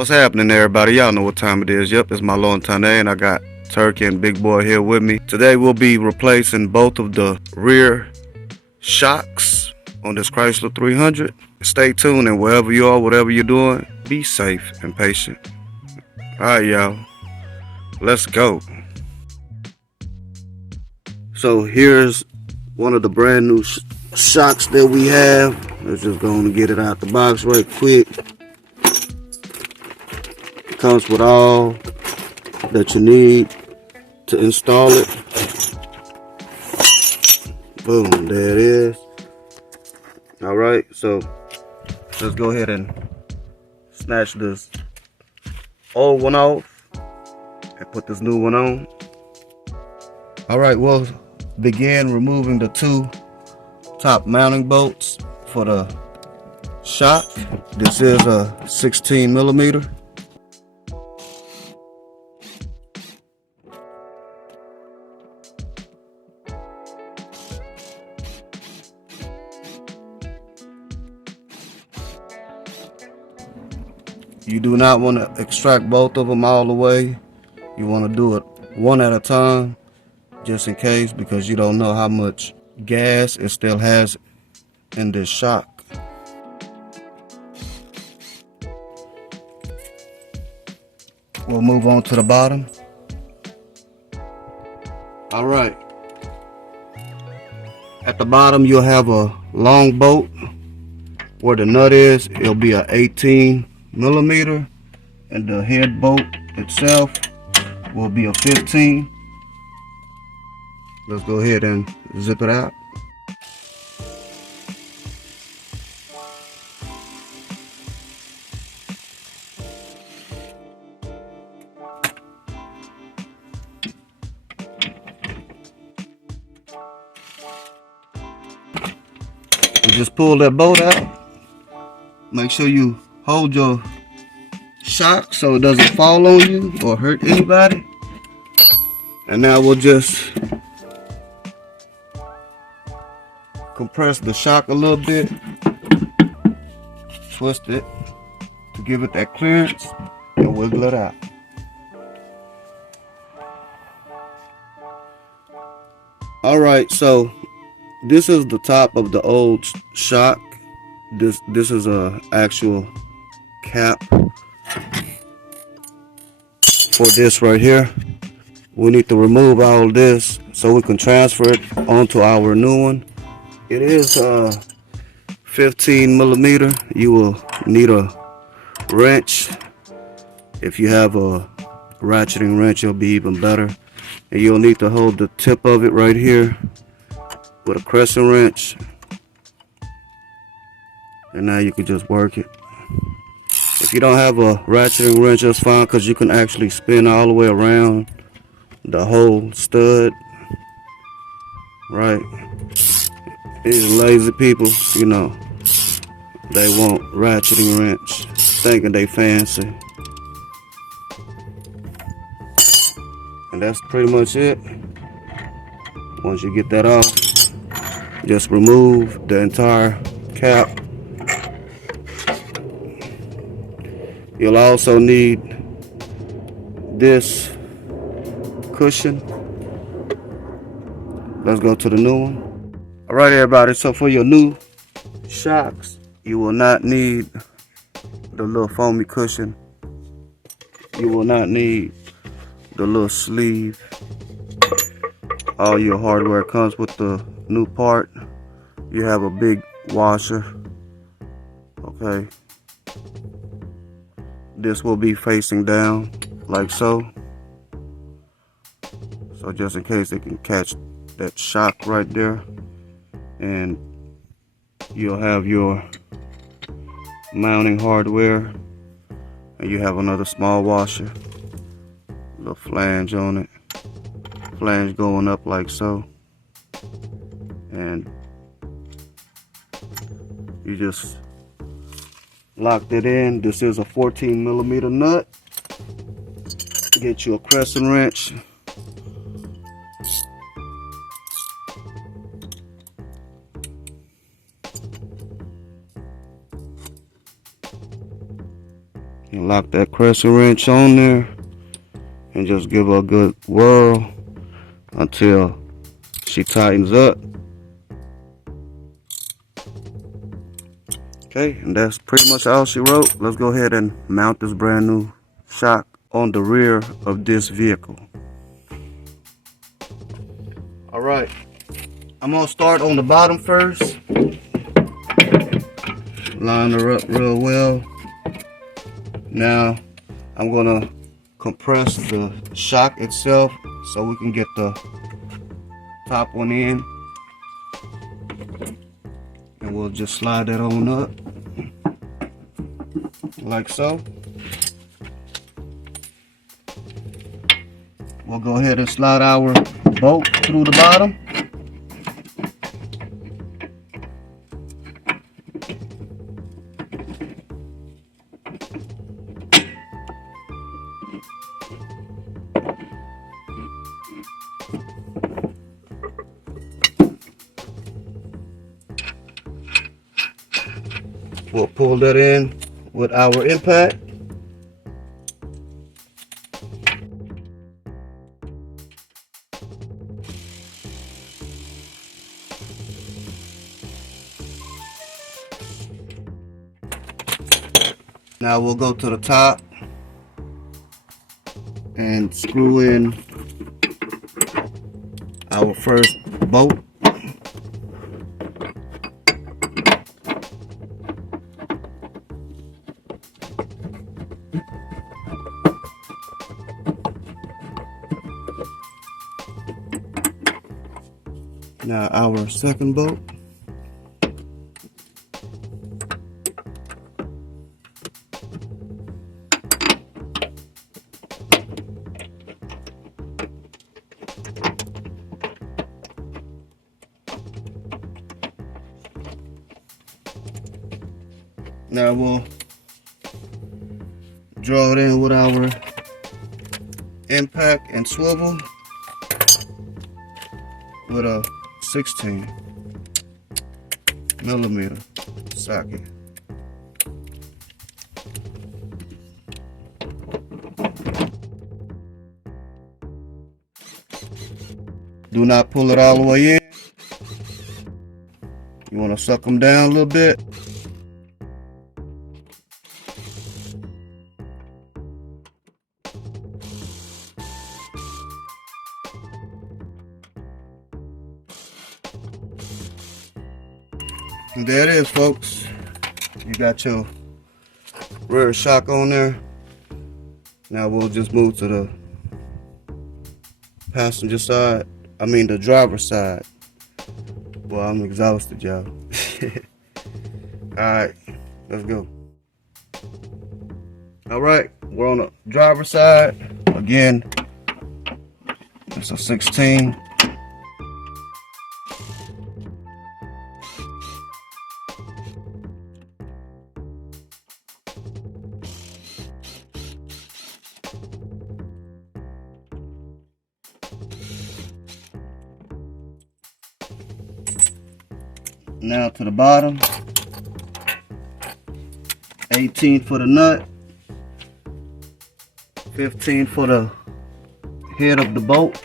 What's happening, everybody? Y'all know what time it is. Yep, it's Mahlon, Tane, and I got Turkey and Big Boy here with me. Today we'll be replacing both of the rear shocks on this Chrysler 300. Stay tuned, and wherever you are, whatever you're doing, be safe and patient. Alright, y'all. Let's go. So here's one of the brand new shocks that we have. Let's just go and get it out the box right quick. It comes with all that you need to install it. Boom, there it is. Alright, so let's go ahead and snatch this old one off and put this new one on. Alright, we'll begin removing the two top mounting bolts for the shock. This is a 16 millimeter. You do not want to extract both of them all the way. You want to do it one at a time, just in case, because you don't know how much gas it still has in this shock. We'll move on to the bottom. All right. At the bottom, you'll have a long bolt. Where the nut is, it'll be a 18 millimeter, and the head bolt itself will be a 15. Let's go ahead and zip it out. And just pull that bolt out. Make sure you hold your shock so it doesn't fall on you or hurt anybody. And now we'll just compress the shock a little bit, twist it to give it that clearance, and wiggle it out. Alright, so this is the top of the old shock. This is a actual cap for this right here. We need to remove all this so we can transfer it onto our new one. It is 15 millimeter. You will need a wrench. If you have a ratcheting wrench, it'll be even better. And you'll need to hold the tip of it right here with a crescent wrench. And now you can just work it. If you don't have a ratcheting wrench, that's fine, because you can actually spin all the way around the whole stud. Right? These lazy people, you know, they want ratcheting wrench, thinking they fancy. And that's pretty much it. Once you get that off, just remove the entire cap. You'll also need this cushion. Let's go to the new one. Alright, everybody, so for your new shocks, you will not need the little foamy cushion. You will not need the little sleeve. All your hardware comes with the new part. You have a big washer. Okay. This will be facing down like so. So just in case it can catch that shock right there. And you'll have your mounting hardware. And you have another small washer. Little flange on it. Flange going up like so. And you just locked it in. This is a 14 millimeter nut. Get you a crescent wrench. And lock that crescent wrench on there and just give her a good whirl until she tightens up. Okay, and that's pretty much all she wrote. Let's go ahead and mount this brand new shock on the rear of this vehicle. All right, I'm gonna start on the bottom first. Line her up real well. Now I'm gonna compress the shock itself so we can get the top one in, and we'll just slide that on up like so. We'll go ahead and slide our bolt through the bottom. We'll pull that in with our impact. Now we'll go to the top and screw in our first bolt. Now our second bolt. Now we'll draw it in with our impact and swivel with a 16mm socket. Do not pull it all the way in. You want to suck them down a little bit. And there it is, folks. You got your rear shock on there. Now we'll just move to the passenger side. I mean the driver's side. Well, I'm exhausted, y'all. Alright, let's go. Alright, we're on the driver's side. Again, it's a 16. Now to the bottom, 18 for the nut, 15 for the head of the bolt.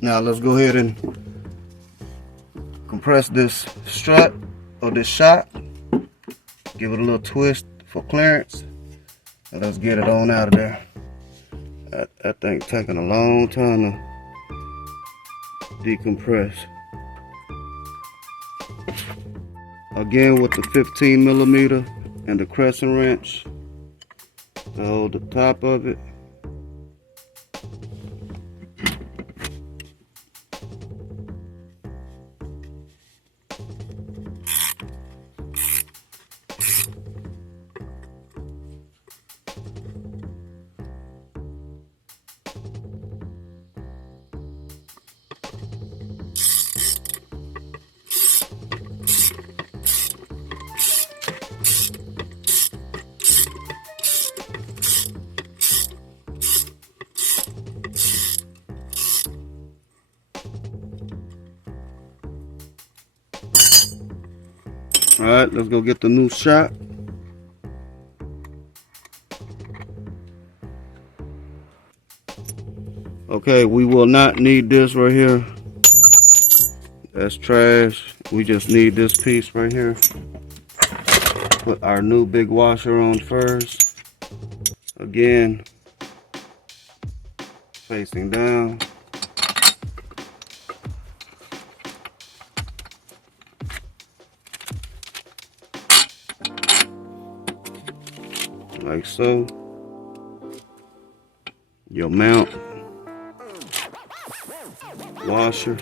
Now let's go ahead and compress this strut or this shock. Give it a little twist for clearance, and let's get it on out of there. That thing taking a long time to decompress. Again with the 15mm and the crescent wrench to hold the top of it. All right, let's go get the new shot. Okay, we will not need this right here. That's trash. We just need this piece right here. Put our new big washer on first. Again, facing down. Like so. Your mount, washer,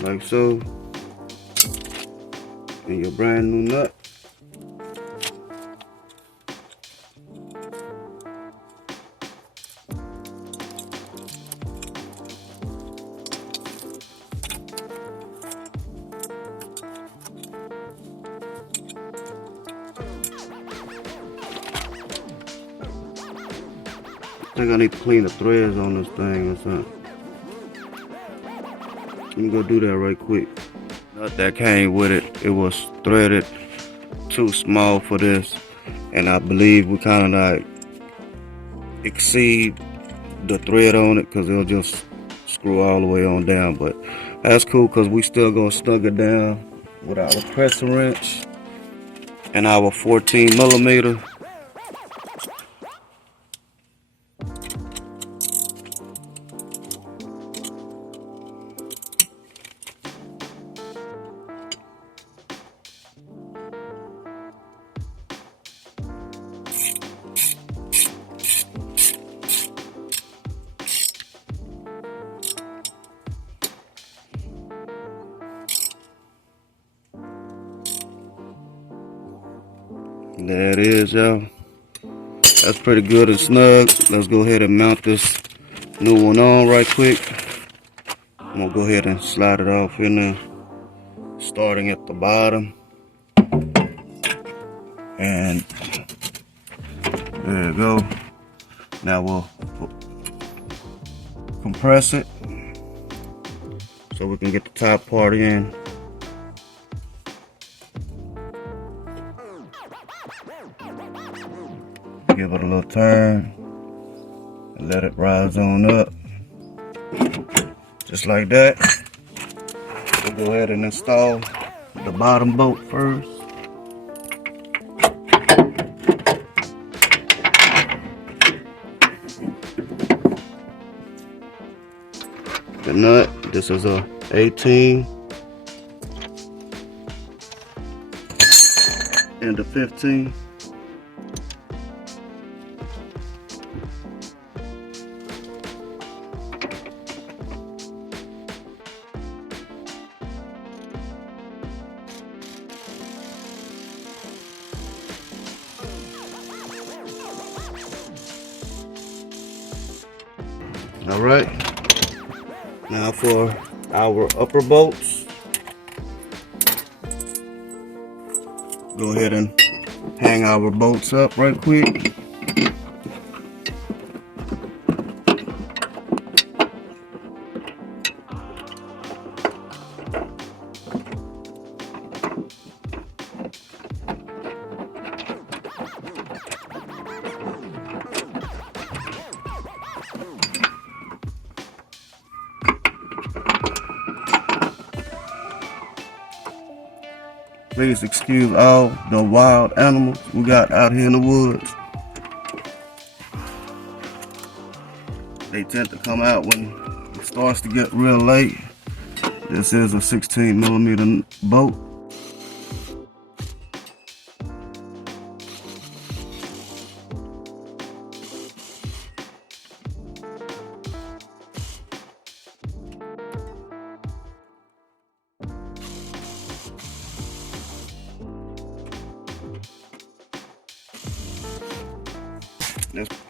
like so, and your brand new nut. I think I need to clean the threads on this thing or something. Let me go do that right quick. Nut that came with it, it was threaded too small for this. And I believe we kind of like exceed the thread on it because it'll just screw all the way on down. But that's cool because we still gonna snug it down with our pressing wrench and our 14mm. There it is, y'all. That's pretty good and snug. Let's go ahead and mount this new one on right quick. I'm gonna go ahead and slide it off in there, starting at the bottom. And there you go. Now we'll compress it so we can get the top part in. Give it a little turn and let it rise on up. Just like that. We'll go ahead and install the bottom bolt first. The nut, this is a 18 and a 15. All right, now for our upper bolts, go ahead and hang our bolts up right quick. Please excuse all the wild animals we got out here in the woods. They tend to come out when it starts to get real late. This is a 16mm bolt.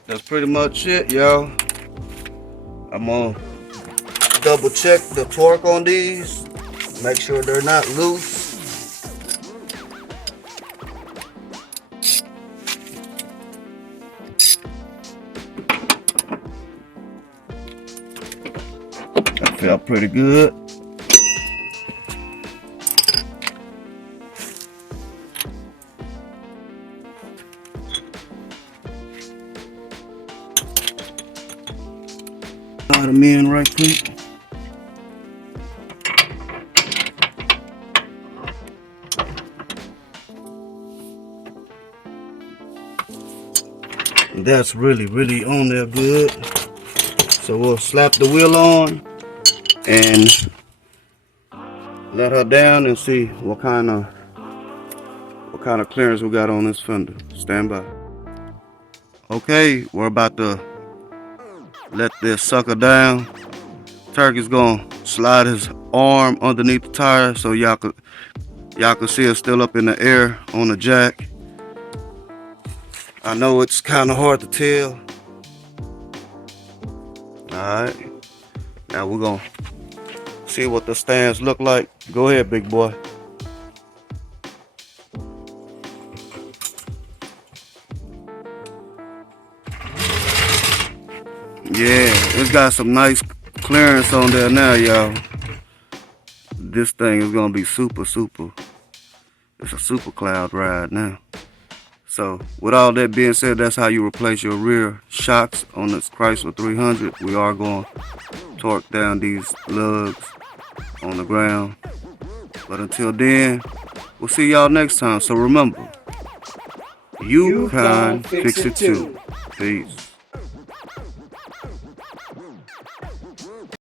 That's pretty much it, y'all. I'm gonna double check the torque on these, make sure they're not loose. That felt pretty good. slide them in right quick. That's really on there good. So we'll slap the wheel on and let her down and see what kind of clearance we got on this fender. Stand by. Okay, we're about to let this sucker down. Turkey's gonna slide his arm underneath the tire so y'all could see it still up in the air on the jack. I know it's kind of hard to tell. Alright, now we're gonna see what the stands look like. Go ahead, big boy. Yeah, it's got some nice clearance on there now, y'all. This thing is gonna be super. It's a super cloud ride now. So with all that being said, that's how you replace your rear shocks on this Chrysler 300. We are going to torque down these lugs on the ground. But until then, we'll see y'all next time. So remember, you can fix it too. Peace.